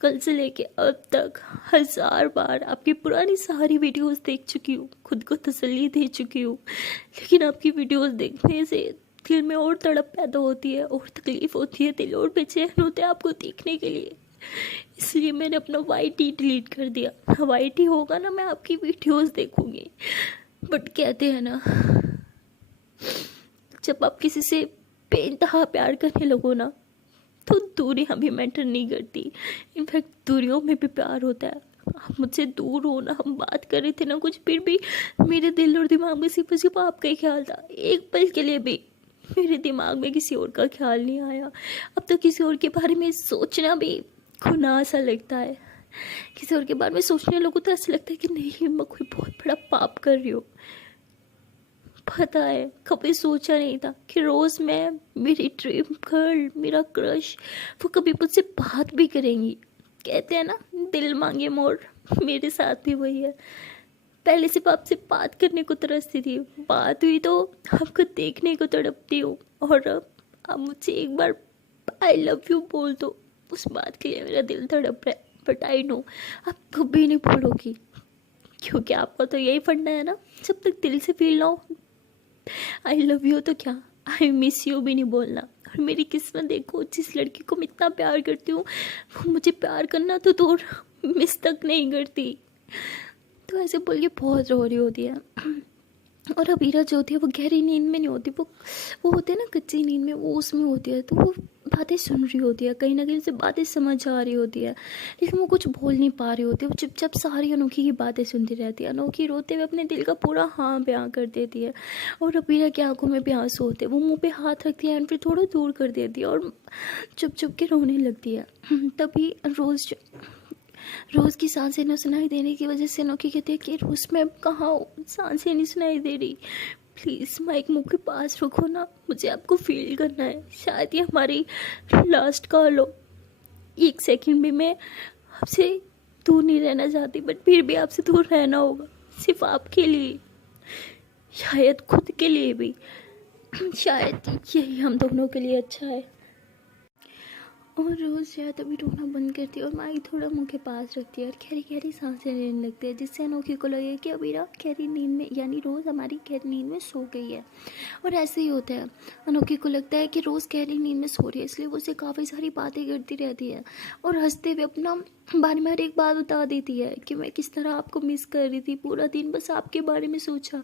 कल से लेके अब तक 1000 बार आपकी पुरानी सारी वीडियोस देख चुकी हूँ, खुद को तसल्ली दे चुकी हूँ, लेकिन आपकी वीडियोस देखने से दिल में और तड़प पैदा होती है और तकलीफ़ होती है, दिल और बेचैन होते हैं आपको देखने के लिए। इसलिए मैंने अपना YT डिलीट कर दिया। YT होगा ना मैं आपकी वीडियोस देखूंगी, बट कहते हैं ना जब आप किसी से बेइंतहा प्यार करने लगो ना तो दूरियां भी मैटर नहीं करती, इनफैक्ट दूरियों में भी प्यार होता है। आप मुझसे दूर हो ना, हम बात कर रहे थे ना कुछ, फिर भी मेरे दिल और दिमाग में सिर्फ सिर्फ आपका ही ख्याल था। एक पल के लिए भी मेरे दिमाग में किसी और का ख्याल नहीं आया। अब तो किसी और के बारे में सोचना भी गुनाह सा लगता है। किसी और के बारे में सोचने लगो तो ऐसा लगता है कि नहीं मैं कोई बहुत बड़ा पाप कर रही हूँ। पता है कभी सोचा नहीं था कि रोज़ मैं, मेरी ड्रीम गर्ल, मेरा क्रश, वो कभी मुझसे बात भी करेंगी। कहते हैं ना दिल मांगे मोर, मेरे साथ भी वही है। पहले सिर्फ आपसे बात करने को तरसती थी, बात हुई तो आपको देखने को तड़पती हूँ, और अब मुझे एक बार आई लव यू बोल दो, उस बात के लिए मेरा दिल तड़प रहा है। बट आई नो आप कभी नहीं बोलोगी, क्योंकि आपका तो यही फंडा है ना, जब तक दिल से फील ना हो आई लव यू तो क्या, आई मिस यू भी नहीं बोलना। और मेरी किस्मत देखो, जिस लड़की को मैं इतना प्यार करती हूँ वो मुझे प्यार करना तो दूर मिस तक नहीं करती। तो ऐसे बोल के बहुत रो रही होती है। और अबीरा जो होती है वो गहरी नींद में नहीं होती, वो होते हैं ना कच्ची नींद में, वो उसमें होती है। तो वो बातें सुन रही होती है, कहीं ना कहीं से बातें समझ आ रही होती है, लेकिन वो कुछ बोल नहीं पा रही होती। वो चुपचाप सारी अनोखी की बातें सुनती रहती है। अनोखी रोते हुए अपने दिल का पूरा हाँ बयां कर देती है, और अबीरा की आंखों में भी आंसू होते हैं। वो मुंह पे हाथ रखती है, फिर थोड़ा दूर कर देती है और चुप चुप के रोने लगती है। तभी रोज़ की सांसें न सुनाई देने की वजह से अनोखी कहती है कि रोज़ मैं कहाँ हूँ, सांसें नहीं सुनाई दे रही, प्लीज़ माइक मुँह के पास रखो ना, मुझे आपको फील करना है। शायद ये हमारी लास्ट कॉल हो, एक सेकंड भी मैं आपसे दूर नहीं रहना चाहती, बट फिर भी आपसे दूर रहना होगा, सिर्फ आपके लिए, शायद खुद के लिए भी, शायद यही हम दोनों के लिए अच्छा है। और रोज़ जो है तभी रोना बंद करती है और माई थोड़ा मुंह के पास रखती है और गहरी गहरी सांसें लेने लगती है, जिससे अनोखी को लगे कि अबीरा गहरी नींद में, यानी रोज़ हमारी गहरी नींद में सो गई है। और ऐसे ही होता है, अनोखी को लगता है कि रोज़ गहरी नींद में सो रही है, इसलिए वो उसे काफ़ी सारी बातें करती रहती है और हंसते हुए अपना बारे में हर एक बात बता देती है कि मैं किस तरह आपको मिस कर रही थी, पूरा दिन बस आपके बारे में सोचा,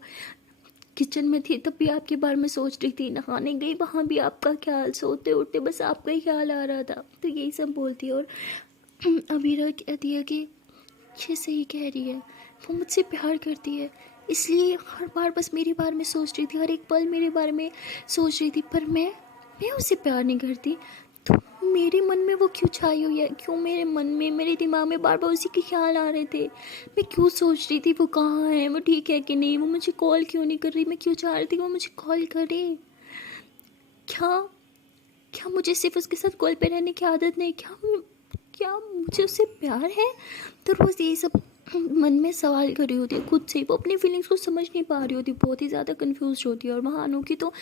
किचन में थी तब भी आपके बारे में सोच रही थी, नहाने गई वहाँ भी आपका ख्याल, सोते उठते बस आपका ही ख्याल आ रहा था। तो यही सब बोलती है और अबीरा कहती है कि ये सही कह रही है, वो मुझसे प्यार करती है, इसलिए हर बार बस मेरे बारे में सोच रही थी, हर एक पल मेरे बारे में सोच रही थी, पर मैं उससे प्यार नहीं करती। तो मेरे मन में वो क्यों छाई हुई है, क्यों मेरे मन में, मेरे दिमाग में बार बार उसी के ख्याल आ रहे थे। मैं क्यों सोच रही थी वो कहाँ है, वो ठीक है कि नहीं, वो मुझे कॉल क्यों नहीं कर रही, मैं क्यों चाह रही थी वो मुझे कॉल करे। क्या क्या मुझे सिर्फ उसके साथ कॉल पे रहने की आदत नहीं, क्या मुझे उससे प्यार है। तो रोज़ यही सब मन में सवाल कर रही होती है खुद से, वो अपनी फीलिंग्स को समझ नहीं पा रही होती, बहुत ही ज़्यादा कंफ्यूज होती है। और वहाँ अनोखी तो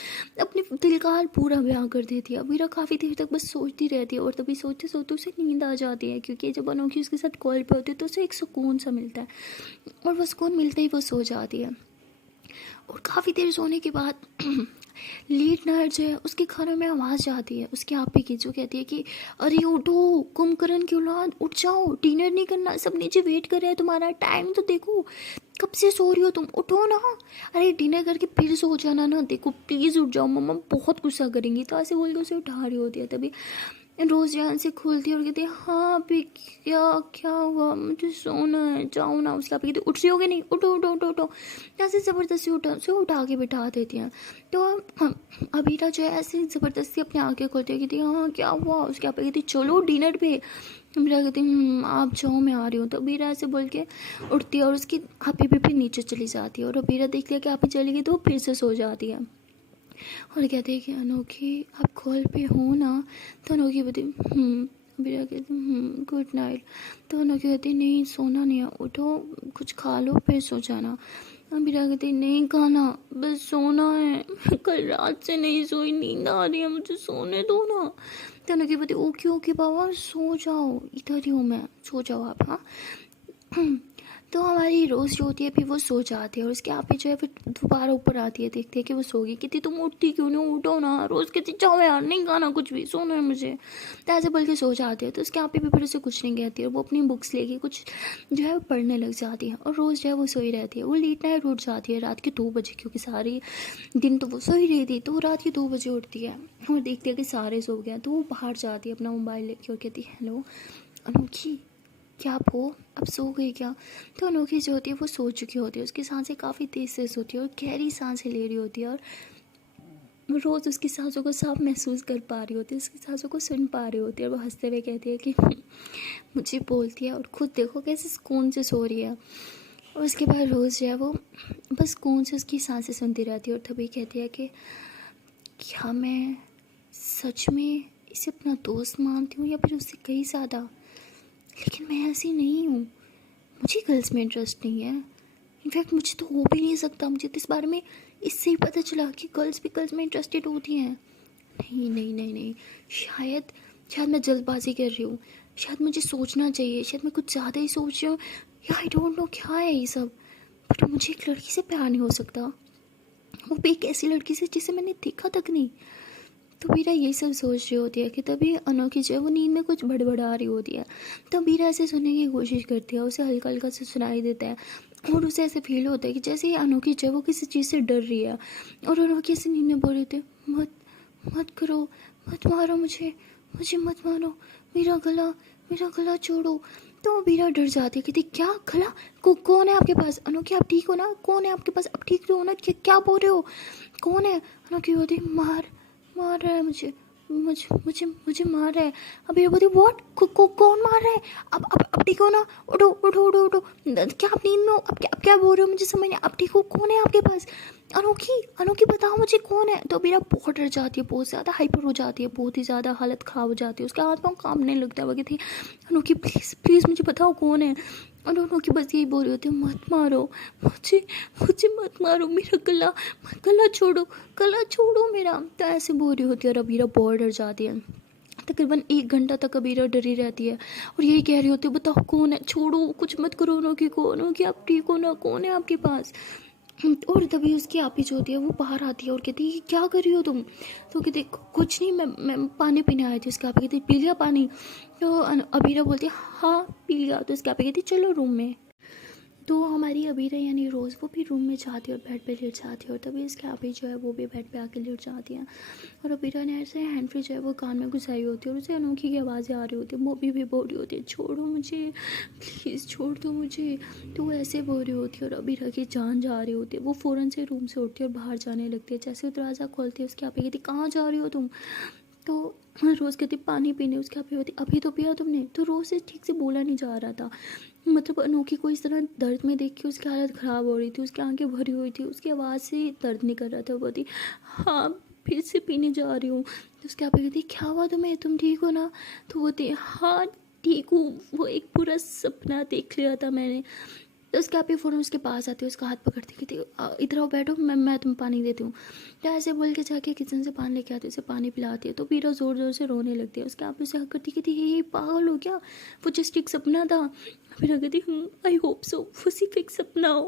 अपने दिल का हाल पूरा बयां कर देती है। अबीरा काफ़ी देर तक बस सोचती रहती है और तभी सोचते सोचते उसे नींद आ जाती है, क्योंकि जब अनोखी उसके साथ कॉल पे होती है तो उसे एक सुकून सा मिलता है और वो सुकून मिलते ही वो सो जाती है। और काफ़ी देर सोने के बाद लेट नाइट जो है उसके खाने में आवाज़ आती है उसके आपे की, जो कहती है कि अरे उठो कुंभकर्ण की औलाद, उठ जाओ, डिनर नहीं करना, सब नीचे वेट कर रहे हैं तुम्हारा, टाइम तो देखो, कब से सो रही हो तुम, उठो ना, अरे डिनर करके फिर सो जाना ना, देखो प्लीज़ उठ जाओ, मम्मा बहुत गुस्सा करेंगी। तो ऐसे बोल के उसे उठा रही होती है। तभी रोज़ जान से खोलती है और कहती है हाँ अभी क्या क्या हुआ, मुझे सोना है, जाओ ना। उसके आप कहती उठ रही होगी नहीं, उठो उठो उठो उठो, ऐसे ज़बरदस्ती उठा के बिठा देती हैं। तो अबीरा जो है ऐसे ज़बरदस्ती अपनी आंखें खोलती है, कहती है हाँ क्या हुआ। उसके आप कहती चलो डिनर पे। अबीरा कहती आप जाओ मैं आ रही हूँ। तो अबीरा ऐसे बोल के उठती है और उसकी आपी भी फिर नीचे चली जाती है और अबीरा देख लिया कि आपी चली गई तो वो फिर से सो जाती है और कहते हैं कि अनोखी आप कॉल पे हो ना। तो अनोखी बोलती अबीरा कहती गुड नाइट। तो अनोखी कहती नहीं सोना नहीं है, उठो कुछ खा लो फिर सो जाना। अबीरा कहती नहीं खाना, बस सोना है, कल रात से नहीं सोई, नींद आ रही है, मुझे सोने दो ना। तो अनोखी बोलती ओके ओके बाबा सो जाओ, इधर ही हूँ मैं, सो जाओ आप। हाँ तो हमारी रोज़ जो होती है फिर वो सो जाती है और उसके आप ही जो है फिर दोबारा ऊपर आती है, देखते हैं कि वो सो गई। कहती तुम उठती क्यों नहीं, उठो ना। रोज़ कहती जाओ यार नहीं खाना कुछ भी, सोना है मुझे। तो ऐसे बोल के सो जाती है। तो उसके आप ही भी फिर उसे कुछ नहीं कहती है, वो अपनी बुक्स लेके कुछ जो है वो पढ़ने लग जाती है और रोज़ जो है वो सोई रहती है। वो लेट नाइट उठ जाती है रात के 2 बजे, क्योंकि सारी दिन तो वो सोई रही थी। तो वो रात के 2 बजे उठती है और देखती है कि सारे सो गए। तो वो बाहर जाती है अपना मोबाइल लेके और कहती है हेलो अनोखी क्या आप हो, अब सो गई क्या। तो अनोखी जो होती है वो सो चुकी होती है, उसकी सांसें काफ़ी तेज़ तेज़ होती है और गहरी सांसें ले रही होती है और रोज़ उसकी सांसों को साफ महसूस कर पा रही होती है, उसकी सांसों को सुन पा रही होती है। और वो हंसते हुए कहती है कि मुझे बोलती है और खुद देखो कैसे सुकून से सो रही है। और उसके बाद रोज़ जो है वो बस सुकून से उसकी सांसें सुनती रहती है और तभी कहती है कि क्या मैं सच में इसे अपना दोस्त मानती हूँ या फिर उससे कहीं ज़्यादा, लेकिन मैं ऐसी नहीं हूँ, मुझे गर्ल्स में इंटरेस्ट नहीं है। इनफैक्ट मुझे तो हो भी नहीं सकता, मुझे तो इस बारे में इससे ही पता चला कि गर्ल्स भी गर्ल्स में इंटरेस्टेड होती हैं। नहीं नहीं नहीं नहीं, शायद मैं जल्दबाजी कर रही हूँ, शायद मुझे सोचना चाहिए, शायद मैं कुछ ज़्यादा ही सोच रही हूँ, या आई डोंट नो क्या है ये सब। बट मुझे एक लड़की से प्यार नहीं हो सकता, वो भी एक ऐसी लड़की से जिसे मैंने देखा तक नहीं। तो वीरा ये सब सोच रही होती है कि तभी अनोखी जो है वो नींद में कुछ बड़बड़ा रही होती है। तो वीरा ऐसे सुनने की कोशिश करती है, उसे हल्का हल्का से सुनाई देता है और उसे ऐसे फील होता है कि जैसे ये अनोखी जो है वो किसी चीज़ से डर रही है। और अनोखी ऐसे नींद में बोल रही थी, मत मत करो, मत मारो मुझे, मुझे मत मारो, मेरा गला छोड़ो। तो वीरा डर जाती है, कहती क्या गला, कौन है आपके पास? अनोखी आप ठीक हो ना? कौन है आपके पास? आप ठीक तो हो ना? क्या बोल रहे हो? कौन है? अनोखी बोलती मार रहा है मुझे मार रहा है। अभी बोलती व्हाट, कौन मार रहा है? अब ठीक हो ना? उठो उठो उठो उठो, क्या आप नींद में हो? अब क्या बोल रहे हो? मुझे समझ नहीं, अब ठीक हो? कौन है आपके पास? अनोखी बताओ मुझे कौन है? तो मेरा बहुत डर जाती है, बहुत ज़्यादा हाइपर हो जाती है, बहुत ही ज़्यादा हालत ख़राब हो जाती है, उसके हाथ पाँव कांपने लगता है। वो कहती अनोखी प्लीज़ प्लीज़ मुझे बताओ कौन है? और अनोखी बस यही बोल रही होती है, मत मारो मुझे मत मारो, मेरा गला छोड़ो मेरा। तो ऐसे बोल रही होती है और अबीरा बहुत डर जाती है। तकरीबन 1 घंटा तक अबीरा डरी रहती है और यही कह रही होती है, बताओ कौन है, छोड़ो, कुछ मत करो अनोखी को, अनोखी आप ठीक हो ना? कौन है आपके पास? और तभी उसकी आपी जो होती है वो बाहर आती है और कहती है क्या कर रही हो तुम? तो कहती कुछ नहीं, मैं पानी पीने आई थी। उसके आपी कहती पी लिया पानी? तो अबीरा बोलती है हाँ पी लिया। तो उसके आपी कहती चलो रूम में। तो हमारी अबीरा यानी रोज़ वो भी रूम में जाती है और बेड पे लेट जाती है और तभी इसके आपी जो है वो भी बेड पे आके लेट जाती है। और अबीरा ने ऐसे हैंड फ्री जो है वो कान में घुसाई होती है और उसे अनोखी की आवाज़ें आ रही होती है, वो भी बोल रही होती है छोड़ो मुझे, प्लीज़ छोड़ दो मुझे। तो वो ऐसे बोल रही होती है और अबीरा की जान जा रही होती है। वो फ़ौरन से रूम से उठती है और बाहर जाने लगती है। जैसे वो दरवाज़ा खोलती है उसकी आपी कहती कहाँ जा रही हो तुम? तो रोज़ कहती पानी पीने। उसके आपी होती अभी तो पिया तुमने? तो रोज़ से ठीक से बोला नहीं जा रहा था। मतलब अनोखी को इस तरह दर्द में देख के उसकी हालत ख़राब हो रही थी, उसकी आंखें भरी हुई थी, उसकी आवाज़ से दर्द नहीं कर रहा था। वो बोलती हाँ फिर से पीने जा रही हूँ। तो उसके आपी कहती क्या हुआ तुम्हें, तुम ठीक हो ना? तो बोलती हाँ ठीक हूँ, वो एक पूरा सपना देख लिया था मैंने। तो उसके आपी फ़ौरन उसके पास आती है, उसका हाथ पकड़ती कहती इधर आओ बैठो, मैं तुम्हें पानी देती हूँ। तो ऐसे बोल के जाके किचन से पानी लेके आती है, उसे पानी पिलाती है। तो पीरा ज़ोर ज़ोर से रोने लगती है। उसके आपी उसे हक करती कहती हे पागल हो क्या, वो जस्ट एक सपना था। फिर कहती आई होप सो वो सिर्फ एक सपना हो,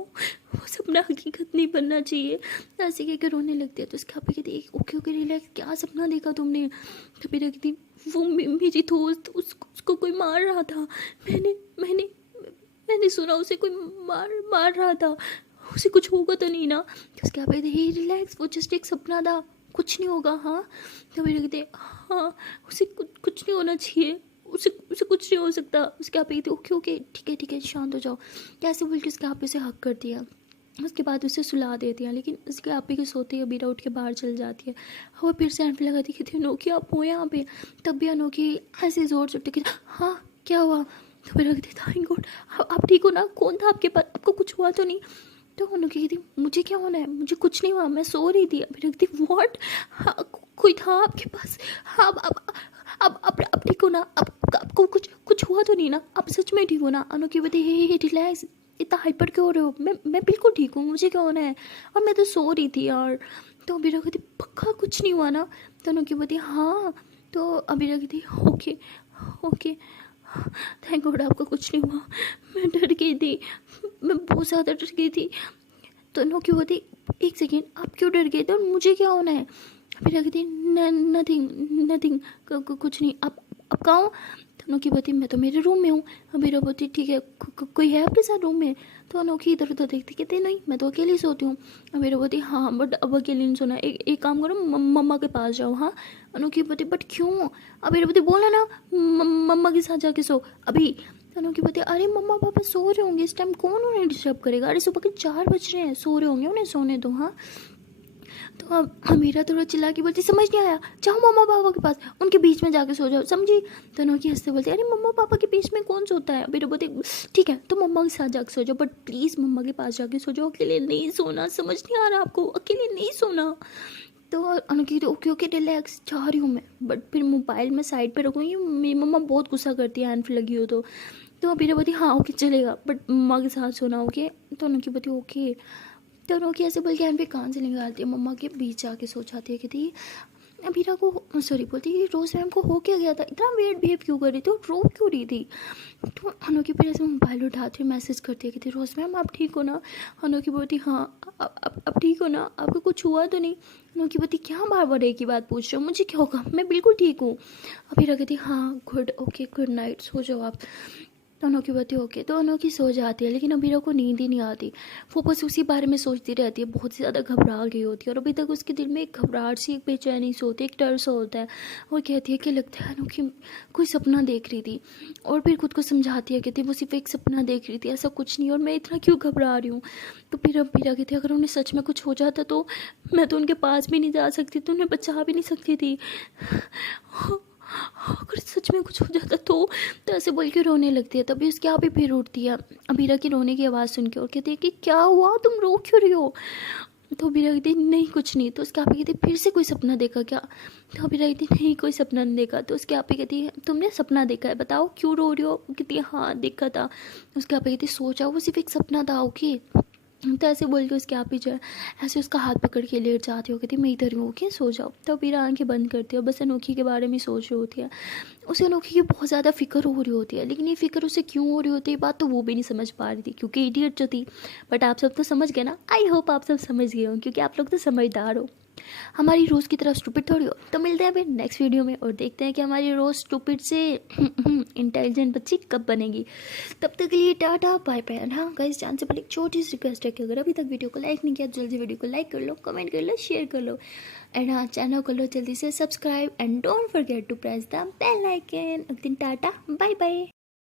वो सपना हकीकत नहीं बनना चाहिए। ऐसे कह के रोने लगती है। तो उसके आपी कहती ओके रिलैक्स, क्या सपना देखा तुमने? तो फिर कहती वो मेरी दोस्त, उसको कोई मार रहा था, मैंने सुना उसे कोई मार रहा था, उसे कुछ होगा तो नहीं ना? तो उसके आप कहते हे रिलैक्स, वो जस्ट एक सपना था, कुछ नहीं होगा। हाँ तो मेरे कहते हाँ उसे कुछ नहीं होना चाहिए, उसे कुछ नहीं हो सकता। उसके आप कहते ओके ठीक है शांत हो जाओ। कैसे बोल के उसके आप उसे हक कर दिया। उसके बाद उसे सुला देती हैं, लेकिन उसके आपी के सोते ही अबीरा उठ के बाहर चल जाती है। वो फिर से हैंड लगाती कहती अनोखी आप हो यहाँ पे? तब भी अनोखी ऐसे जोर से उठती हाँ क्या हुआ? तो फिर कहती थैंक गॉड आप ठीक हो ना? कौन था आपके पास? आपको कुछ हुआ तो नहीं? तो अनोखी कहती मुझे क्या होना है, मुझे कुछ नहीं हुआ, मैं सो रही थी। फिर कहती व्हाट, हाँ कोई था आपके पास? हाँ अब ठीक हो ना? अब आपको कुछ हुआ तो नहीं ना? आप सच में ठीक हो ना? अनोखी कहती हे रिलैक्स, इतना हाइपर क्यों हो रहे हो? मैं बिल्कुल ठीक हूँ, मुझे क्या होना है, और मैं तो सो रही थी यार। तो अबीरा कहती पक्का कुछ नहीं हुआ ना? तो अनोखी बोलती हाँ। तो अबीरा कहती ओके थैंक गॉड आपको कुछ नहीं हुआ, मैं डर गई थी, मैं बहुत ज़्यादा डर गई थी। तो अनोखी बोलती एक सेकेंड आप क्यों डर गए थे और मुझे क्या होना है? अबीरा कहती नथिंग कुछ नहीं। आप कहाँ हो? तो अनोखी बोलती मैं तो मेरे रूम में हूँ। अबीरा बोलती ठीक है कोई है आपके साथ रूम में? तो अनोखी इधर उधर देखती कहते नहीं मैं तो अकेली सोती हूँ। अबीरा बोलती हाँ बट अब अकेली नहीं सोना, एक काम करो मम्मा के पास जाओ। हाँ अनोखी बोलती बट क्यों? अबीरा बोलती बोला ना मम्मा के साथ जाके सो अभी। तो अनोखी बोलती अरे मम्मा पापा सो रहे होंगे इस टाइम, कौन उन्हें डिस्टर्ब करेगा? अरे सुबह के 4 बज रहे हैं, सो रहे होंगे, उन्हें सोने दो। हाँ तो अब अमीरा थोड़ा चिल्ला के बोलती समझ नहीं आया, जाओ मम्मा पापा के पास, उनके बीच में जाके सो जाओ, समझी? तो अनोखी हंसते बोलती अरे मम्मा पापा के बीच में कौन सोता है? अमीरा बोलती ठीक है तो मम्मा के साथ जाके सो जाओ, बट प्लीज़ मम्मा के पास जाके सो जाओ, अकेले नहीं सोना, समझ नहीं आ रहा आपको? अकेले नहीं सोना। तो अनोखी ओके रिलैक्स, जा रही हूँ मैं, बट फिर मोबाइल में साइड पे रखूँगी, मेरी मम्मा बहुत गुस्सा करती है हैंड फ्री लगी हो तो अबीरा बोलती हाँ ओके चलेगा बट मम्मा के साथ सोना ओके। तो अनोखी बोलती ओके। तो अनोखी ऐसे बोल के हैंड पे कान से निकालती है, मम्मा के बीच जाके सो जाती है। कहती अबीरा को सॉरी बोलती है रोज़ मैम को हो क्या गया था, इतना वेट बिहेव क्यों कर रही थी और रो क्यों रही थी। तो अनोखी फिर ऐसे मोबाइल उठाती हुई मैसेज करती है, कहती रोज़ मैम आप ठीक हो ना। अनोखी बोलती हाँ अब ठीक हो ना, आपको कुछ हुआ तो नहीं। अनोखी बोलती क्या बार बार एक ही बात पूछ रहे हो, मुझे क्या होगा, मैं बिल्कुल ठीक हूँ। अबीरा कहती हाँ गुड ओके गुड नाइट, सो जाओ आप। तो अनोखी बोलती ओके, तो अनोखी सो जाती है, लेकिन अबीरा को नींद ही नहीं आती। वो बस उसी बारे में सोचती रहती है, बहुत ज़्यादा घबरा गई होती है और अभी तक उसके दिल में एक घबराहट सी, एक बेचैनी सी होती है, एक डर सा होता है। और कहती है कि लगता है अनोखी कोई सपना देख रही थी, और फिर खुद को समझाती है, कहती है वो सिर्फ एक सपना देख रही थी, ऐसा कुछ नहीं, और मैं इतना क्यों घबरा रही हूँ। तो फिर अबीरा कहती है अगर उन्हें सच में कुछ हो जाता तो मैं तो उनके पास भी नहीं जा सकती, तो उन्हें बचा भी नहीं सकती थी। अगर सच में कुछ हो जाता तो ऐसे बोल के रोने लगती है। तभी उसकी आप ही फिर उठती है अबीरा की रोने की आवाज़ सुन के और कहती है कि क्या हुआ, तुम रो क्यों रही हो। तो अबीरा कहती नहीं कुछ नहीं। तो उसके आप ही कहती फिर से कोई सपना देखा क्या। तो अबीरा कहती नहीं कोई सपना नहीं देखा। तो उसके आप ही कहती है तुमने सपना देखा है, बताओ क्यों रो रही हो। कहती है हाँ देखा था। उसके आप ही कहती सो जाओ, वो सिर्फ एक सपना था ओके। तो ऐसे बोल के उसके आप ही जो है ऐसे उसका हाथ पकड़ के लेट जाती हो, कहती मैं इधर हूँ ओके सो जाओ। तो अबीरा आंखें बंद करती है और बस अनोखी के बारे में सोच रही होती है। उसे अनोखी की बहुत ज़्यादा फिक्र हो रही होती है, लेकिन ये फिक्र उसे क्यों हो रही होती है बात तो वो भी नहीं समझ पा रही थी, क्योंकि इडियट जो थी। बट आप सब तो समझ गए ना, आई होप आप सब समझ गए हो, क्योंकि आप लोग तो समझदार हो। हमारी रोज़ की तरफ स्टूपिड थोड़ी हो। तो मिलते हैं फिर नेक्स्ट वीडियो में और देखते हैं कि हमारी रोज़ स्टूपिड से इंटेलिजेंट बच्ची कब बनेगी। तब तक के लिए टाटा बाय बाय। हाँ गाइस, जान से पहले एक छोटी सी रिक्वेस्ट है कि अगर अभी तक वीडियो को लाइक नहीं किया तो जल्दी वीडियो को लाइक कर लो, कमेंट कर लो, शेयर कर लो, एंड हाँ चैनल को लो जल्दी से subscribe, and don't forget to press the bell icon. एक दिन टाटा बाय बाय।